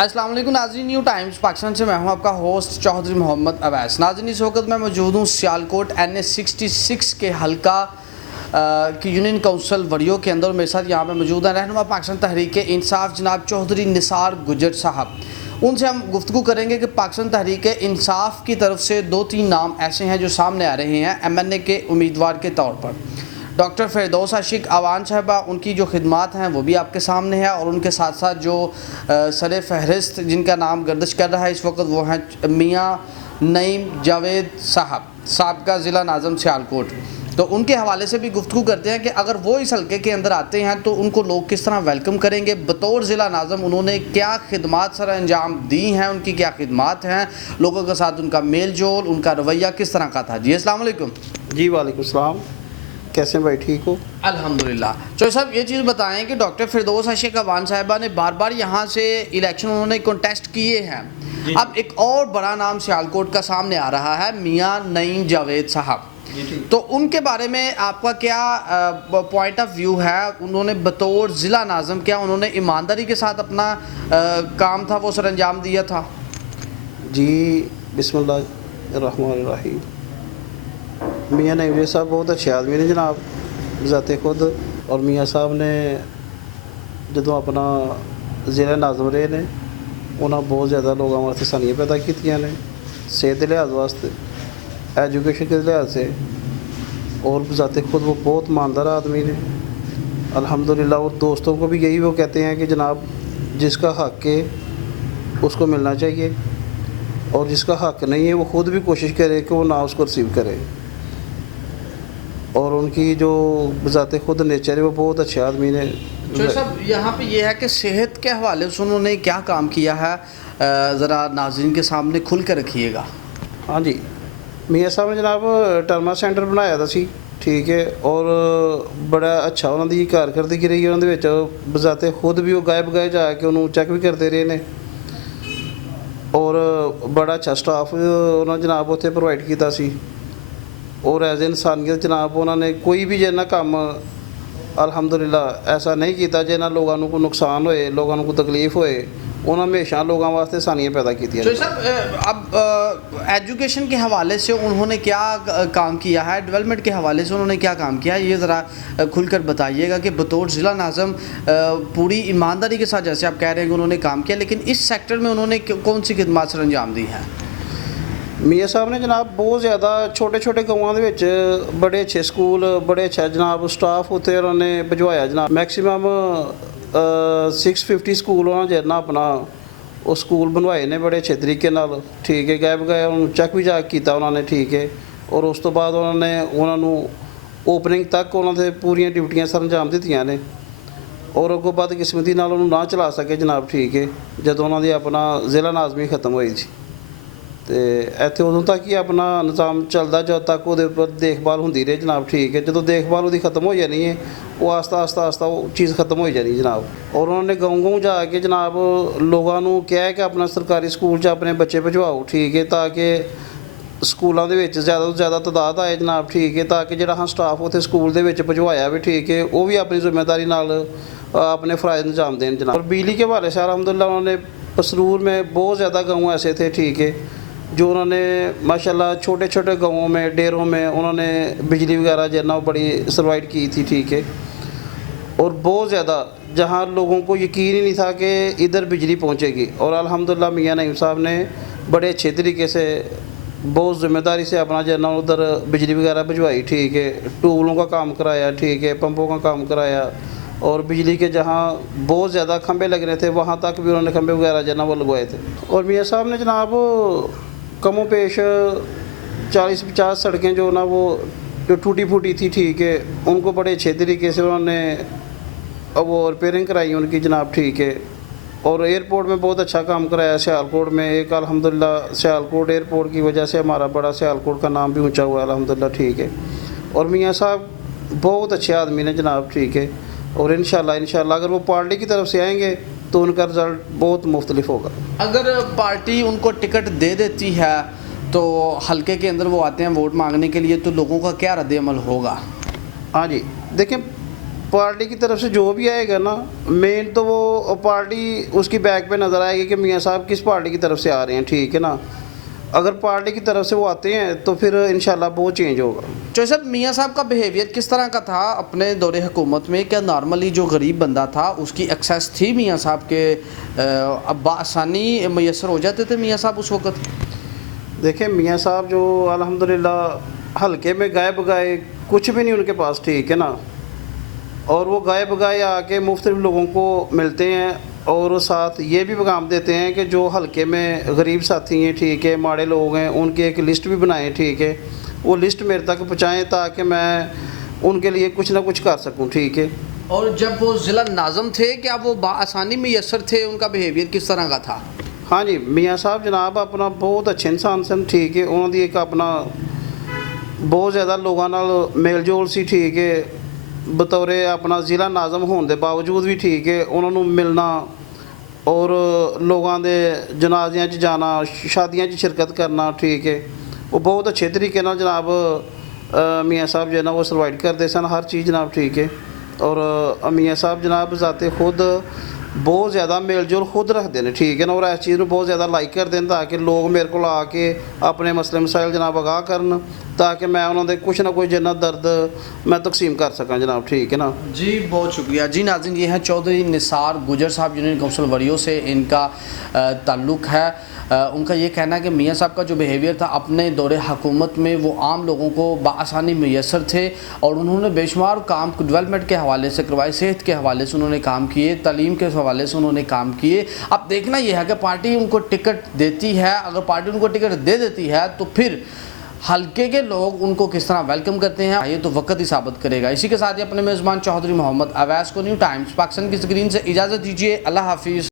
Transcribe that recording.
अस्सलाम वालेकुम नाज़रीन, न्यू टाइम्स पाकिस्तान से मैं हूं आपका होस्ट चौधरी मोहम्मद अवैस। नाज़रीन, इस वक्त मैं मौजूद हूं सियालकोट NH66 के हल्का की यूनियन काउंसिल वरियो के अंदर। मेरे साथ यहाँ पे मौजूद हैं रहनुमा पाकिस्तान तहरीक इंसाफ जनाब चौधरी निसार गुजर साहब। उनसे हम गुफ्तगू करेंगे कि पाकिस्तान तहरीक इंसाफ की तरफ से 2-3 नाम ऐसे हैं जो सामने आ रहे हैं MNA के उम्मीदवार के तौर पर। डॉक्टर फिरदौस आशिक आवान साहबा, उनकी जो खिदमात हैं वो भी आपके सामने है, और उनके साथ साथ जो सर फहरिस्त जिनका नाम गर्दिश कर रहा है इस वक्त वो हैं मियाँ नईम जावेद साहब, साबका ज़िला नाज़म सियालकोट। तो उनके हवाले से भी गुफ्तगू करते हैं कि अगर वो इस हल्के के अंदर आते हैं तो उनको लोग किस तरह वेलकम करेंगे, बतौर ज़िला नाज़म उन्होंने क्या खिदमात सर अंजाम दी हैं, उनकी क्या खिदमात हैं, लोगों के साथ उनका मेल जोल, उनका रवैया किस तरह का था। जी अस्सलाम वालेकुम। जी वालेकुम सलाम, कैसे हैं भाई, ठीक हो? अल्हम्दुलिल्लाह। चौधरी साहब ये चीज़ बताएं कि डॉक्टर फिरदौस आशिक आवान साहिबा ने बार बार यहाँ से इलेक्शन उन्होंने कंटेस्ट किए हैं। अब एक और बड़ा नाम सियालकोट का सामने आ रहा है, मियाँ नईम जावेद साहब। तो उनके बारे में आपका क्या पॉइंट ऑफ व्यू है? उन्होंने बतौर ज़िला नाज़म क्या उन्होंने ईमानदारी के साथ अपना काम था वो सर अंजाम दिया था? जी बिस्मिल्लाहिर्रहमानिर्रहीम। मियाँ नईम साहब बहुत अच्छे आदमी ने जनाब, ज़ाते खुद। और मियाँ साहब ने जो अपना ज़िला नाज़म रहे ने उन्होंने बहुत ज़्यादा लोगों वास्ते आसानियाँ पैदा कीतियां ने, सेहत के लिहाज वास्ते, एजुकेशन के लिहाज से, और ज़ाते खुद वो बहुत ईमानदार आदमी ने अल्हम्दुलिल्लाह। और दोस्तों को भी यही वो कहते हैं कि जनाब जिसका हक़ है उसको मिलना चाहिए, और जिसका हक़ नहीं है वो ख़ुद भी कोशिश करे कि वो ना उसको रिसीव करे। और उनकी जो ज़ाते खुद नेचर है वो बहुत अच्छे आदमी ने। चौधरी साहब यहाँ पे ये है कि सेहत के हवाले से उन्होंने क्या काम किया है, ज़रा नाज़रीन के सामने खुल कर रखिएगा। हाँ जी, मियाँ साहब ने जनाब टर्मा सेंटर बनाया था सी, ठीक है, और बड़ा अच्छा उन्होंने कारकर्दगी रही है उन्होंने विच। बजाते खुद भी वो गाय बगाए जाके उन्होंने चेक भी करते रहे ने, और बड़ा अच्छा स्टाफ उन्होंने जनाब उत्थे प्रोवाइड किया सी। और एज इंसानियत जनाब उन्होंने कोई भी जिन्ना काम अल्हम्दुलिल्लाह ऐसा नहीं किया जिन्ना लोगों को नुकसान होए, लोगों को तकलीफ होए। उन्होंने हमेशा लोगों वास्ते आसानियाँ पैदा की। तो साहब अब एजुकेशन के हवाले से उन्होंने क्या काम किया है, डेवलपमेंट के हवाले से उन्होंने क्या काम किया है, ये ज़रा खुलकर बताइएगा कि बतौर ज़िला नाज़म पूरी ईमानदारी के साथ जैसे आप कह रहे हैं कि उन्होंने काम किया, लेकिन इस सेक्टर में उन्होंने कौन सी खिदमत सर अंजाम दी है? मियाँ साहब ने जनाब बहुत ज़्यादा छोटे छोटे गाँवों के बड़े अच्छे स्कूल, बड़े अच्छा जनाब स्टाफ उत्थे उन्होंने भिजवाया जनाब। मैक्सीमम 650 स्कूल उन्होंने जिन्ना अपना वो स्कूल बनवाए ने बड़े अच्छे तरीके नाल, ठीक है। गए बगैर उन्होंने चेक भी जा किया उन्होंने, ठीक है। और उस तो बाद उन्होंने ओपनिंग तक उन्होंने पूरियां ड्यूटियां सर अंजाम दित्तियां ने, और अगों बदकिस्मती नाल उन्होंने ना चला सके जनाब, ठीक है, जदों उन्होंने अपना ज़िला नाज़मी खत्म हुई थी। तो इत्थे उदों तक ही अपना निज़ाम चलता जब तक वो देखभाल होंदी रहे जनाब, ठीक है। जो देखभाल वो खत्म हो जानी है वो आस्ता वो चीज़ खत्म हो जानी जनाब। और उन्होंने गाँव जाके जनाब लोगों को कहा कि अपना सरकारी स्कूल च अपने बच्चे भिजवाओ, ठीक है, ताकि स्कूलों के ज़्यादा तो ज़्यादा तादाद आए जनाब, ठीक है, ताकि जो स्टाफ उत्थे स्कूल के भिजवाया भी, ठीक है, वो भी अपनी जिम्मेदारी नाल अपने फ़राइज़ अंजाम देन जनाब। और बिजली के हवाले से अलहम्दुलिल्लाह उन्होंने पसरूर में बहुत ज़्यादा गाँव ऐसे थे, ठीक है, जो उन्होंने माशाल्लाह छोटे छोटे गाँवों में, डेरों में उन्होंने बिजली वगैरह जितना बड़ी प्रोवाइड की थी, ठीक है। और बहुत ज़्यादा जहाँ लोगों को यकीन ही नहीं था कि इधर बिजली पहुँचेगी, और अल्हम्दुलिल्लाह मियाँ नईम साहब ने बड़े अच्छे तरीके से बहुत ज़िम्मेदारी से अपना जना उधर बिजली वगैरह भिजवाई, ठीक है, ट्यूबलों का काम कराया, ठीक है, पंपों का काम कराया। और बिजली के जहाँ बहुत ज़्यादा खंभे लग रहे थे वहाँ तक भी उन्होंने खंभे वगैरह जना वो लगवाए थे। और मियाँ साहब ने जनाब कमों पेश 40-50 सड़कें जो ना वो जो टूटी फूटी थी, ठीक है, उनको बड़े अच्छे तरीके से उन्होंने वो रिपेयरिंग कराई उनकी जनाब, ठीक है। और एयरपोर्ट में बहुत अच्छा काम कराया सियालकोट में। एक अल्हम्दुलिल्लाह सियालकोट एयरपोर्ट की वजह से हमारा बड़ा सियालकोट का नाम भी ऊंचा हुआ है अल्हम्दुलिल्लाह, ठीक है। और मियाँ साहब बहुत अच्छे आदमी ने जनाब, ठीक है। और इंशाल्लाह अगर वो पार्टी की तरफ से आएंगे तो उनका रिज़ल्ट बहुत मुख्तलिफ होगा। अगर पार्टी उनको टिकट दे देती है तो हल्के के अंदर वो आते हैं वोट मांगने के लिए, तो लोगों का क्या रद्द अमल होगा? हाँ जी, देखें پارٹی کی طرف سے جو بھی آئے گا نا، مین تو وہ پارٹی اس کی بیک پہ نظر آئے گی کہ میاں صاحب کس پارٹی کی طرف سے آ رہے ہیں، ٹھیک ہے نا. اگر پارٹی کی طرف سے وہ آتے ہیں تو پھر انشاءاللہ بہت چینج ہوگا. چوہدری صاحب، میاں صاحب کا بیہیویئر کس طرح کا تھا اپنے دور حکومت میں؟ کیا نارملی جو غریب بندہ تھا اس کی ایکسیس تھی میاں صاحب کے بآسانی میسر ہو جاتے تھے میاں صاحب اس وقت؟ دیکھیں میاں صاحب جو الحمدللہ حلقے میں گائے بگائے کچھ بھی نہیں ان کے پاس، ٹھیک ہے نا. اور وہ گائے بگائے آ کے مختلف لوگوں کو ملتے ہیں اور ساتھ یہ بھی پیغام دیتے ہیں کہ جو حلقے میں غریب ساتھی ہیں، ٹھیک ہے، ماڑے لوگ ہیں، ان کی ایک لسٹ بھی بنائیں، ٹھیک ہے. وہ لسٹ میرے تک پہنچائیں تاکہ میں ان کے لیے کچھ نہ کچھ کر سکوں، ٹھیک ہے. اور جب وہ ضلع ناظم تھے کیا وہ بآسانی میسر تھے؟ ان کا بیہیویئر کس طرح کا تھا؟ ہاں جی، میاں صاحب جناب اپنا بہت اچھے انسان سن، ٹھیک ہے. انہوں دی ایک اپنا بہت زیادہ لوگوں نال میل جول سی، ٹھیک ہے. بطور اپنا ضلع ناظم ہونے دے باوجود بھی، ٹھیک ہے، انہوں نے ملنا اور لوگوں دے جنازیاں چ جانا، شادیاں چ شرکت کرنا، ٹھیک ہے. وہ بہت اچھے طریقے نال جناب میاں صاحب جو ہے نا وہ سروائڈ کرتے سن ہر چیز جناب، ٹھیک ہے. اور میاں صاحب جناب ذات خود بہت زیادہ میل جول خود رکھتے ہیں، ٹھیک ہے نا. اور اس چیز کو بہت زیادہ لائک کرتے ہیں تاکہ لوگ میرے کو آ کے اپنے مسئلے مسائل جناب آگاہ کرن تاکہ میں انہوں نے کچھ نہ کوئی جنہ درد میں تقسیم کر سکاں جناب، ٹھیک ہے نا. جی بہت شکریہ. جی ناظرین، یہ ہیں چودھری نثار گجر صاحب، یونین کونسل وریوں سے ان کا تعلق ہے. ان کا یہ کہنا ہے کہ میاں صاحب کا جو بیہیویئر تھا اپنے دور حکومت میں وہ عام لوگوں کو بآسانی میسر تھے اور انہوں نے بے شمار کام ڈیولپمنٹ کے حوالے سے کروائے، صحت کے حوالے سے انہوں نے کام کیے، تعلیم کے حوالے سے انہوں نے کام کیے. اب دیکھنا یہ ہے کہ پارٹی ان کو ٹکٹ دیتی ہے. اگر پارٹی ان کو ٹکٹ دے دیتی ہے تو پھر حلقے کے لوگ ان کو کس طرح ویلکم کرتے ہیں یہ تو وقت ہی ثابت کرے گا. اسی کے ساتھ ہی اپنے میزبان چودھری محمد اویس کو نیو ٹائمز پاکستان کی اسکرین سے اجازت دیجیے. اللہ حافظ.